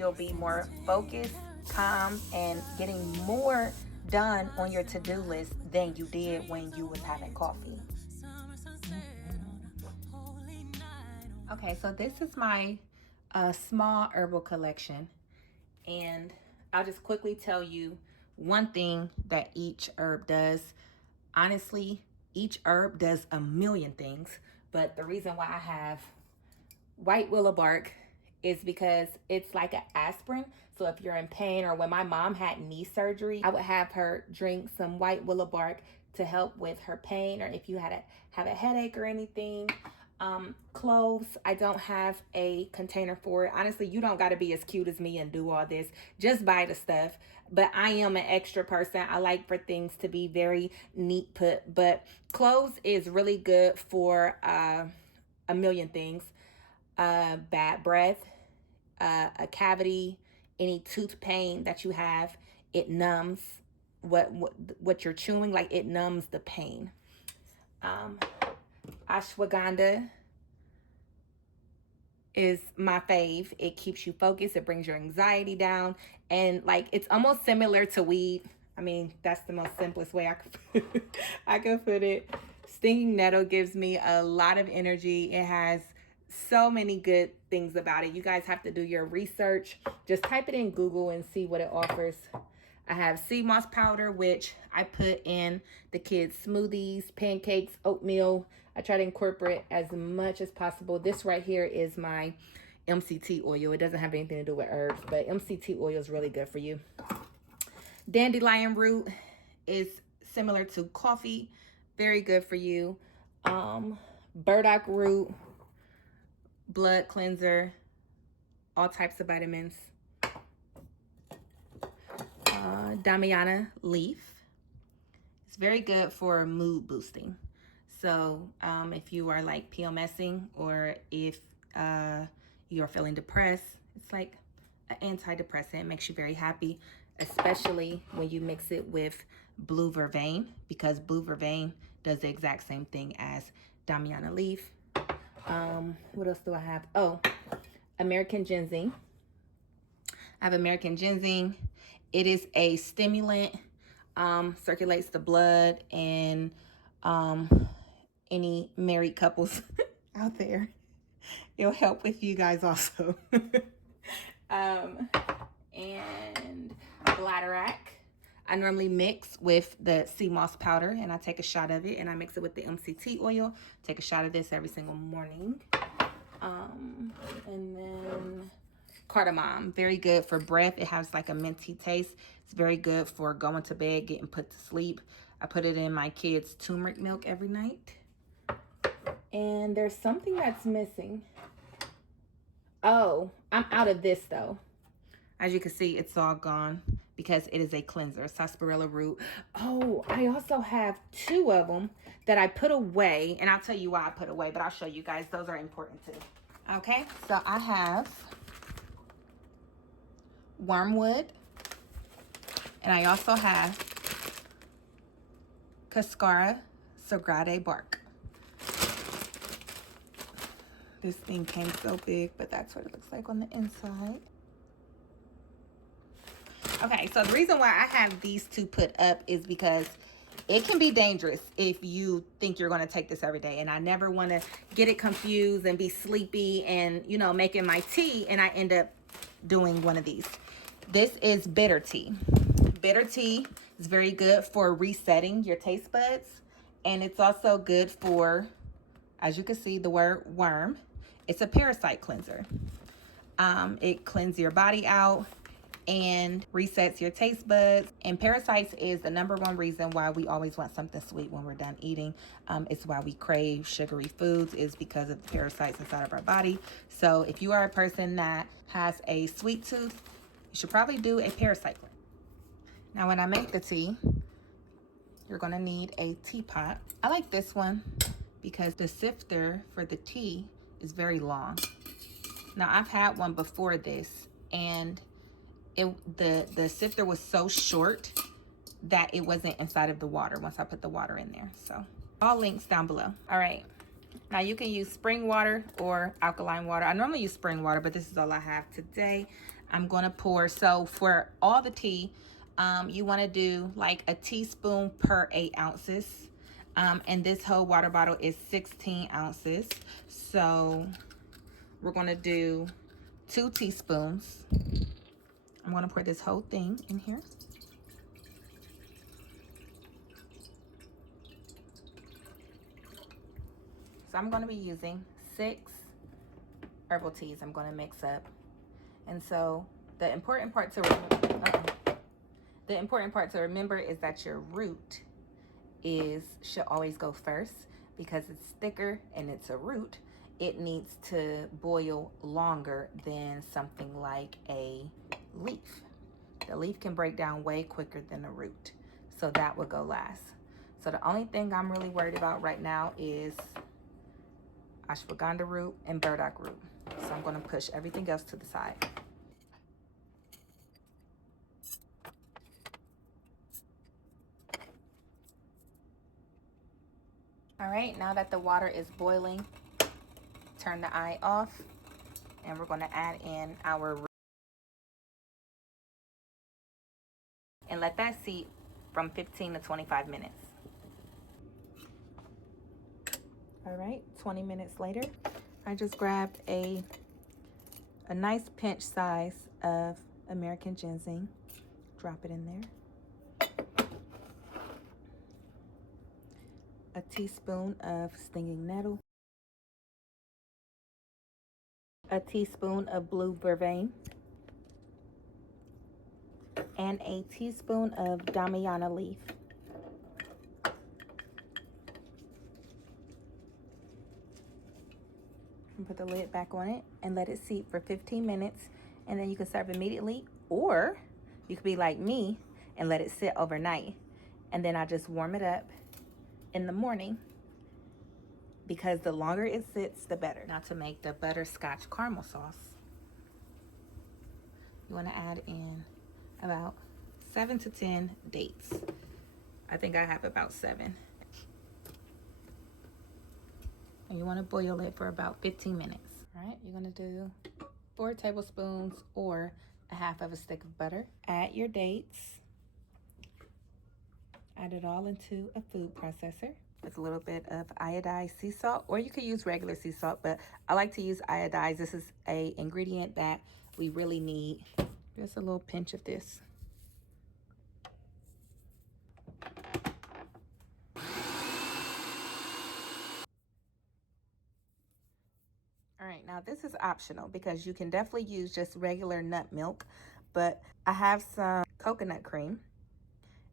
You'll be more focused, calm, and getting more done on your to-do list than you did when you was having coffee. Okay, so this is my small herbal collection, and I'll just quickly tell you one thing that each herb does. Honestly, each herb does a million things, but the reason why I have white willow bark is because it's like an aspirin. So if you're in pain, or when my mom had knee surgery, I would have her drink some white willow bark to help with her pain, or if you have a headache or anything. Cloves, I don't have a container for it. Honestly, you don't got to be as cute as me and do all this. Just buy the stuff. But I am an extra person. I like for things to be very neat put. But cloves is really good for a million things. Bad breath, a cavity, any tooth pain that you have. It numbs what you're chewing, like it numbs the pain. Ashwagandha is my fave. It keeps you focused. It brings your anxiety down. And like, it's almost similar to weed. I mean, that's the most simplest way I could put it. Stinging nettle gives me a lot of energy. It has so many good things about it. You guys have to do your research. Just type it in Google and see what it offers. I have sea moss powder, which I put in the kids' smoothies, pancakes, oatmeal. I try to incorporate as much as possible. This right here is my MCT oil. It doesn't have anything to do with herbs, but MCT oil is really good for you. Dandelion root is similar to coffee, very good for you. Burdock root, blood cleanser, all types of vitamins. Damiana leaf. It's very good for mood boosting. So if you are like PMSing, or if you're feeling depressed, it's like an antidepressant. It makes you very happy, especially when you mix it with blue vervain, because blue vervain does the exact same thing as damiana leaf. What else do I have? Oh, American ginseng. I have American ginseng. It is a stimulant, circulates the blood, and any married couples out there, it'll help with you guys also. And bladderwrack, I normally mix with the sea moss powder, and I take a shot of it, and I mix it with the MCT oil. Take a shot of this every single morning. And then cardamom, very good for breath. It has like a minty taste. It's very good for going to bed, getting put to sleep. I put it in my kids' turmeric milk every night. And there's something that's missing. Oh, I'm out of this though. As you can see, it's all gone because it is a cleanser. Sarsaparilla root. Oh, I also have 2 of them that I put away, and I'll tell you why I put away, but I'll show you guys. Those are important too. Okay, so I have wormwood, and I also have Cascara sagrade bark. This thing came so big, but that's what it looks like on the inside. Okay, so the reason why I have these 2 put up is because it can be dangerous if you think you're going to take this every day. And I never want to get it confused and be sleepy and, you know, making my tea, and I end up doing one of these. This is bitter tea. Bitter tea is very good for resetting your taste buds. And it's also good for, as you can see, the word worm. It's a parasite cleanser. It cleanses your body out and resets your taste buds. And parasites is the #1 reason why we always want something sweet when we're done eating. It's why we crave sugary foods, is because of the parasites inside of our body. So if you are a person that has a sweet tooth, you should probably do a parasite cleanse. Now when I make the tea, you're going to need a teapot. I like this one because the sifter for the tea is very long. Now I've had one before this, and the sifter was so short that it wasn't inside of the water once I put the water in there. So all links down below. All right, now you can use spring water or alkaline water. I normally use spring water, but this is all I have today. I'm going to pour. So for all the tea, you want to do like a teaspoon per 8 ounces. And this whole water bottle is 16 ounces. So we're going to do 2 teaspoons. I'm going to pour this whole thing in here. So I'm going to be using 6 herbal teas I'm going to mix up. And so the important part to remember is that your root should always go first, because it's thicker and it's a root. It needs to boil longer than something like a leaf. The leaf can break down way quicker than the root, so that would go last. So the only thing I'm really worried about right now is ashwagandha root and burdock root. So I'm going to push everything else to the side. All right, now that the water is boiling, turn the eye off, and we're going to add in our root and let that seep from 15 to 25 minutes. All right, 20 minutes later, I just grabbed a nice pinch size of American ginseng. Drop it in there. A teaspoon of stinging nettle. A teaspoon of blue vervain. And a teaspoon of damiana leaf. And put the lid back on it and let it seep for 15 minutes, and then you can serve immediately, or you could be like me and let it sit overnight, and then I just warm it up in the morning, because the longer it sits, the better. Now to make the butterscotch caramel sauce, you want to add in about 7 to 10 dates. I think I have about 7. And you want to boil it for about 15 minutes. All right, you're going to do 4 tablespoons or a half of a stick of butter. Add your dates. Add it all into a food processor with a little bit of iodized sea salt, or you could use regular sea salt, but I like to use iodized. This is an ingredient that we really need. Just a little pinch of this. All right, now this is optional because you can definitely use just regular nut milk, but I have some coconut cream,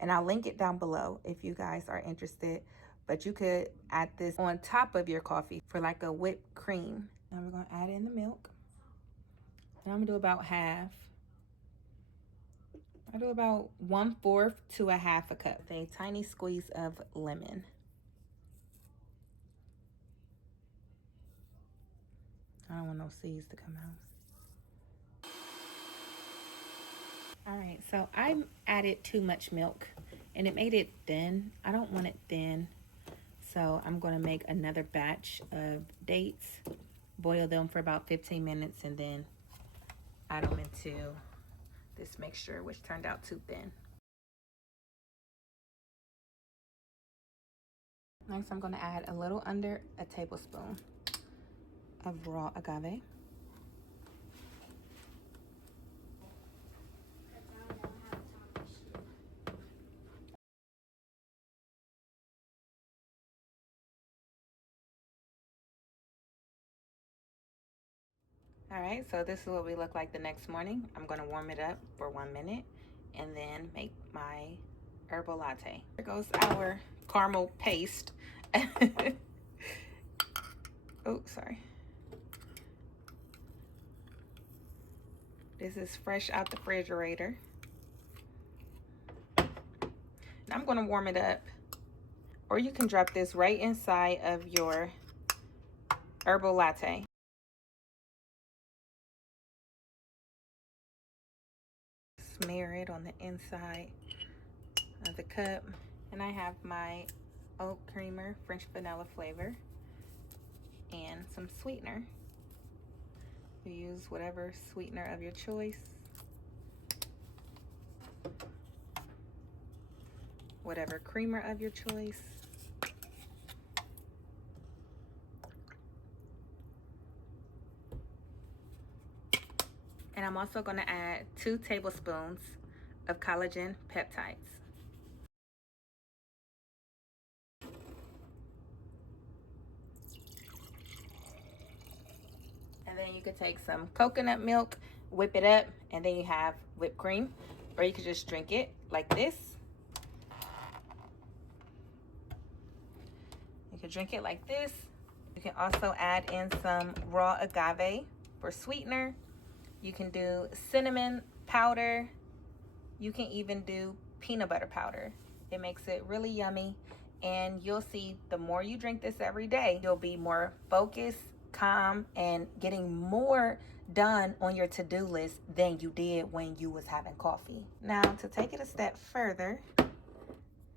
and I'll link it down below if you guys are interested. But you could add this on top of your coffee for like a whipped cream. Now we're gonna add in the milk. And I'm gonna do about half. I do about 1/4 to a half a cup. A tiny squeeze of lemon. I don't want no seeds to come out. All right, so I added too much milk and it made it thin. I don't want it thin. So I'm gonna make another batch of dates, boil them for about 15 minutes, and then add them into this mixture, which turned out too thin. Next, I'm gonna add a little under a tablespoon of raw agave. All right, so this is what we look like the next morning. I'm gonna warm it up for 1 minute and then make my herbal latte. Here goes our caramel paste. Oh, sorry. This is fresh out the refrigerator. And I'm gonna warm it up, or you can drop this right inside of your herbal latte. Smear it on the inside of the cup. And I have my oat creamer, French vanilla flavor, and some sweetener. You use whatever sweetener of your choice. whatever creamer of your choice. And I'm also going to add 2 tablespoons of collagen peptides. And then you could take some coconut milk, whip it up, and then you have whipped cream. Or you could just drink it like this. You could drink it like this. You can also add in some raw agave for sweetener. You can do cinnamon powder. You can even do peanut butter powder. It makes it really yummy. And you'll see the more you drink this every day, you'll be more focused, calm, and getting more done on your to-do list than you did when you was having coffee. Now, to take it a step further,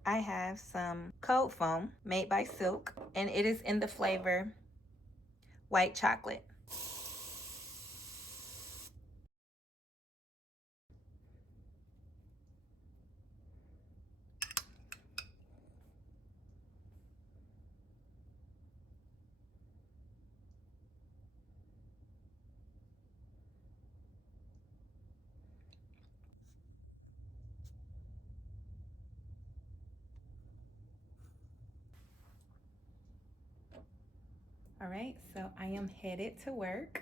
I have some cold foam made by Silk, and it is in the flavor white chocolate. All right, so I am headed to work.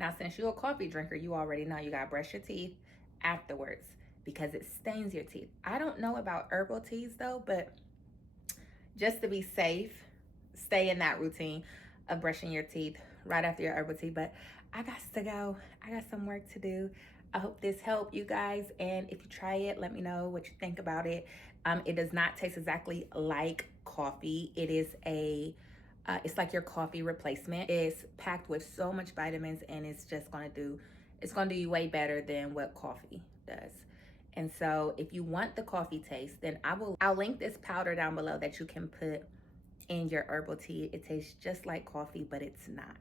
Now, since you're a coffee drinker, you already know you gotta brush your teeth afterwards because it stains your teeth. I don't know about herbal teas though, but just to be safe, stay in that routine of brushing your teeth right after your herbal tea. But I got to go. I got some work to do. I hope this helped you guys. And if you try it, let me know what you think about it. It does not taste exactly like coffee. It is it's like your coffee replacement. It's packed with so much vitamins, and it's gonna do you way better than what coffee does. And so if you want the coffee taste, then I'll link this powder down below that you can put in your herbal tea. It tastes just like coffee, but it's not,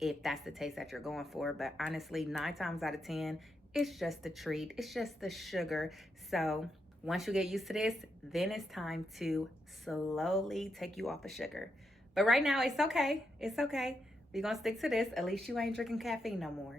if that's the taste that you're going for. But honestly, 9 times out of 10, it's just a treat. It's just the sugar. So once you get used to this, then it's time to slowly take you off of sugar. But right now, it's okay. It's okay. We're gonna stick to this. At least you ain't drinking caffeine no more.